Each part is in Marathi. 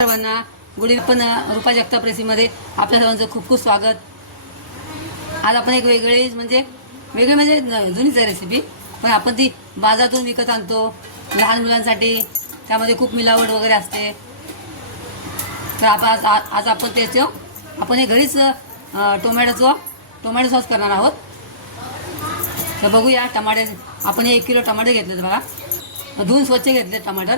सर्वांना गुड पण रूपा जगताप रेसिपीमध्ये आपल्या सर्वांचं खूप खूप स्वागत. आज आपण एक वेगळी म्हणजे जुनीच आहे रेसिपी, पण आपण ती बाजारातून विकत आणतो लहान मुलांसाठी. त्यामध्ये खूप मिलावट वगैरे असते. तर आज आपण आपण हे घरीच टोमॅटो सॉस करणार आहोत. तर बघूया. टमाटे आपण 1 किलो टमाटे घेतलेत बघा. धुवून स्वच्छ घेतले टमाटर.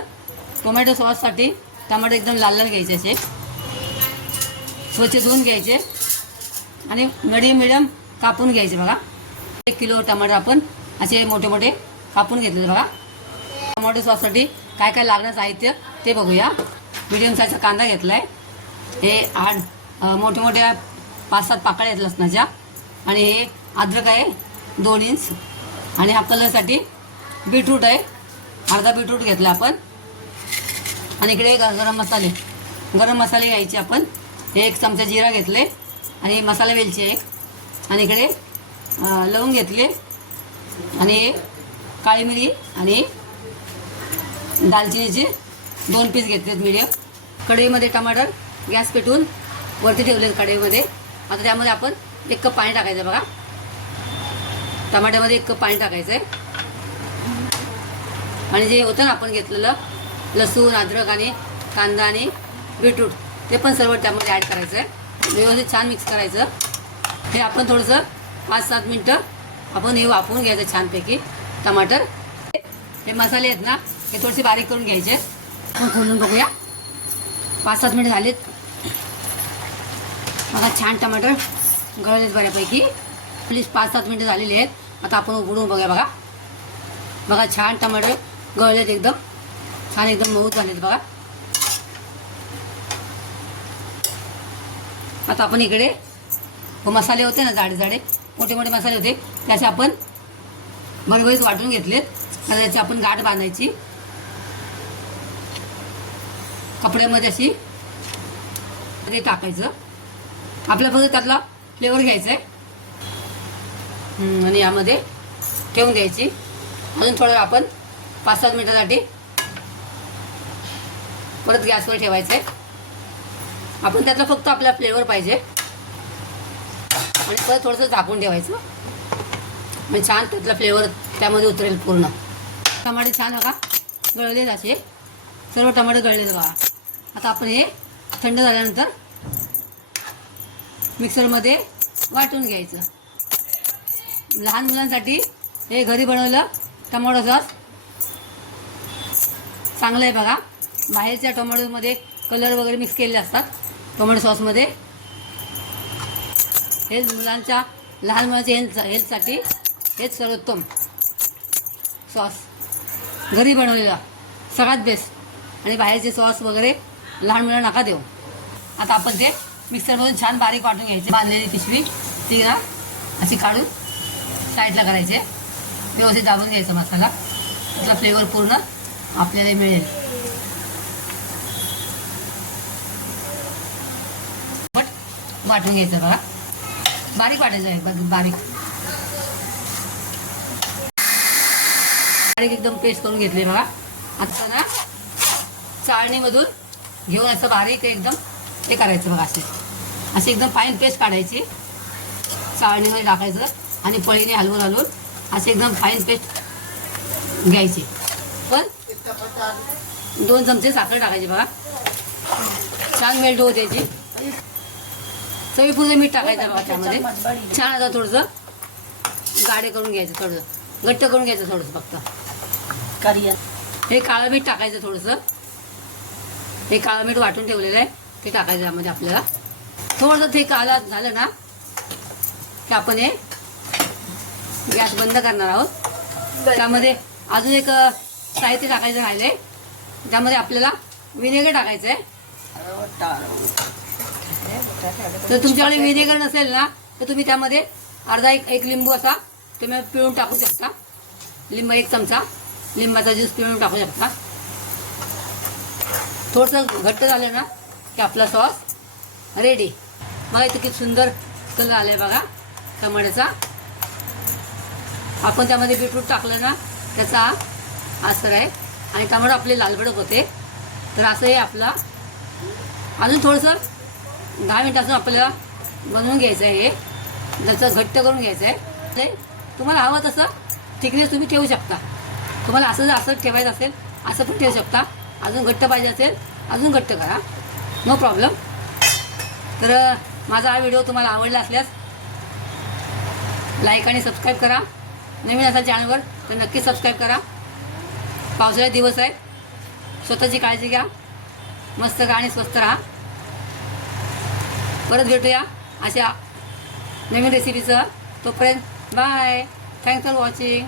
टोमॅटो सॉससाठी टमाटे एकदम लाल लाल घ्यायचे, असे स्वच्छ धुवून घ्यायचे आणि मिडियम कापून घ्यायचे बघा. 1 किलो टमाटर आपण असे मोठे मोठे कापून घेतले बघा. टोमॅटो सॉससाठी काय काय लागणार साहित्य ते बघूया. मिडियम साईजचा कांदा घेतला आहे. हे मोठे मोठ्या 5-7 पाकळ्या आहेत लसणाच्या. आणि हे अद्रक आहे 2 इंच. आणि हा कलरसाठी बीटरूट आहे, अर्धा बीटरूट घेतला आपण. आणि इकडे गरम मसाले घ्यायचे आपण. 1 चमचा जिरा घेतले आणि मसाला वेलची 1. आणि इकडे लवंग घेतले आणि काळी मिरी आणि दालचिनीचे 2 पीस घेतलेत मिडियम. कढईमध्ये टमाटर गॅस पेटवून वरती ठेवले कढईमध्ये. आता त्यामध्ये आपण 1 कप पाणी टाकायचं बघा. टमाट्यामध्ये 1 कप पाणी टाकायचं आहे. आणि जे होतं ना आपण घेतलेलं लसूण, अद्रक आणि कांदा आणि बीटरूट ते पण सर्व त्यामध्ये ॲड करायचं आहे. व्यवस्थित छान मिक्स करायचं. हे आपण थोडंसं 5-7 मिनटं आपण हे वाफवून घ्यायचं छानपैकी टमाटर. हे मसाले आहेत ना हे थोडेसे बारीक करून घ्यायचे. आपण खोलून बघूया. 5-7 मिनिट झालेत बघा. छान टमाटर गळलेत बऱ्यापैकी. प्लीज 5-7 मिनिटं झालेली आहेत. आता आपण उघडून बघूया बघा. बघा छान टमाटर गळलेत, एकदम छान, एकदम मऊ झालेत बघा. आता आपण इकडे मसाले होते ना जाडे मोठे मोठे मसाले होते त्याचे आपण भरभरीत वाटून घेतलेत. आता त्याची आपण गाठ बांधायची कपड्यामध्ये अशी ते टाकायचं. आपल्या फक्त त्यातला फ्लेवर घ्यायचा आहे आणि यामध्ये ठेवून द्यायची. अजून थोडं आपण 5-7 मिनिटासाठी परत गॅसवर ठेवायचं आहे. आपण त्यातला फक्त आपला फ्लेवर पाहिजे आणि परत थोडंसं झाकून ठेवायचं म्हणजे छान त्यातला फ्लेवर त्यामध्ये उतरेल पूर्ण. टमाटे छान बघा गळलेत, असे सर्व टमाटे गळलेत बघा. आता आपण हे थंड झाल्यानंतर मिक्सरमध्ये वाटून घ्यायचं. लहान मुलांसाठी हे घरी बनवलं टोमॅटो सॉस चांगलं आहे बघा. बाहेरच्या टोमॅटोमध्ये कलर वगैरे मिक्स केलेले असतात. टोमॅटो सॉसमध्ये हे लहान मुलांच्या हेल्थसाठी हेच सर्वोत्तम सॉस. घरी बनवलेला सगळ्यात बेस्ट. आणि बाहेरचे सॉस वगैरे लहान मुलांना नका देऊ. आता आपण ते मिक्सरमधून छान बारीक वाटून घ्यायचे. बांधलेली पिशवी ती ना अशी काढून साईडला करायचे. व्यवस्थित दाबून घ्यायचा मसाला. त्यातला फ्लेवर पूर्ण आपल्याला मिळेल. वाटून घ्यायचं बघा. बारीक वाटायचं आहे, बारीक एकदम पेस्ट करून घेतली बघा. आता ना चाळणीमधून घेऊन असं बारीक एकदम हे करायचं बघा. असे एकदम फाईन पेस्ट काढायची. चाळणीमध्ये टाकायचं आणि पळीने हलवून असे एकदम फाईन पेस्ट घ्यायची. पण 2 चमचे साखर टाकायची बघा. छान मेल्ट होते त्याची. चवीपुरतं मीठ टाकायचं बघा त्यामध्ये. छान आता थोडंसं गाढे करून घ्यायचं, थोडंसं घट्ट करून घ्यायचं थोडंसं फक्त. हे काळं मीठ टाकायचं थोडंसं. हे काळं मीठ वाटून ठेवलेलं आहे ते टाकायचं यामध्ये आपल्याला. थोडंसं ते काळं झालं ना की आपण हे गॅस बंद करणार आहोत. त्यामध्ये अजून एक साहित्य टाकायचं राहिलं आहे. त्यामध्ये आपल्याला विनेगर टाकायचं आहे. तर तुमच्याकडे विनेगर नसेल ना तर तुम्ही त्यामध्ये अर्धा एक लिंबू असा तुम्ही पिळून टाकू शकता. 1 चमचा लिंबाचा ज्यूस पिळून टाकू शकता. थोडंसं घट्ट झालं ना की आपला सॉस रेडी. बघा इथे किती सुंदर कलर आला आहे बघा टमाट्याचा. आपण त्यामध्ये बीटरूट टाकलं ना त्याचा असर आहे आणि टमाटो आपले लालबडक होते. तर असं हे आपला अजून थोडंसं 10 मिनिटाचं आपल्याला बनवून घ्यायचं आहे हे. जसं घट्ट करून घ्यायचं आहे ते तुम्हाला हवं तसं थिकनेस तुम्ही ठेवू शकता. तुम्हाला असं जर असं ठेवायचं असेल असं पण ठेवू शकता. अजून घट्ट पाहिजे असेल अजून घट्ट करा, नो प्रॉब्लेम. तर माझा हा व्हिडिओ तुम्हाला आवडला असल्यास लाईक आणि सबस्क्राईब करा. नवीन असाल चॅनलवर तर नक्की सबस्क्राईब करा. पावसाळ्याचे दिवस आहेत, स्वतःची काळजी घ्या, मस्त खा आणि स्वस्त राहा. परत भेटूया अशा नवीन रेसिपीसह. तोपर्यंत बाय. Thanks for watching.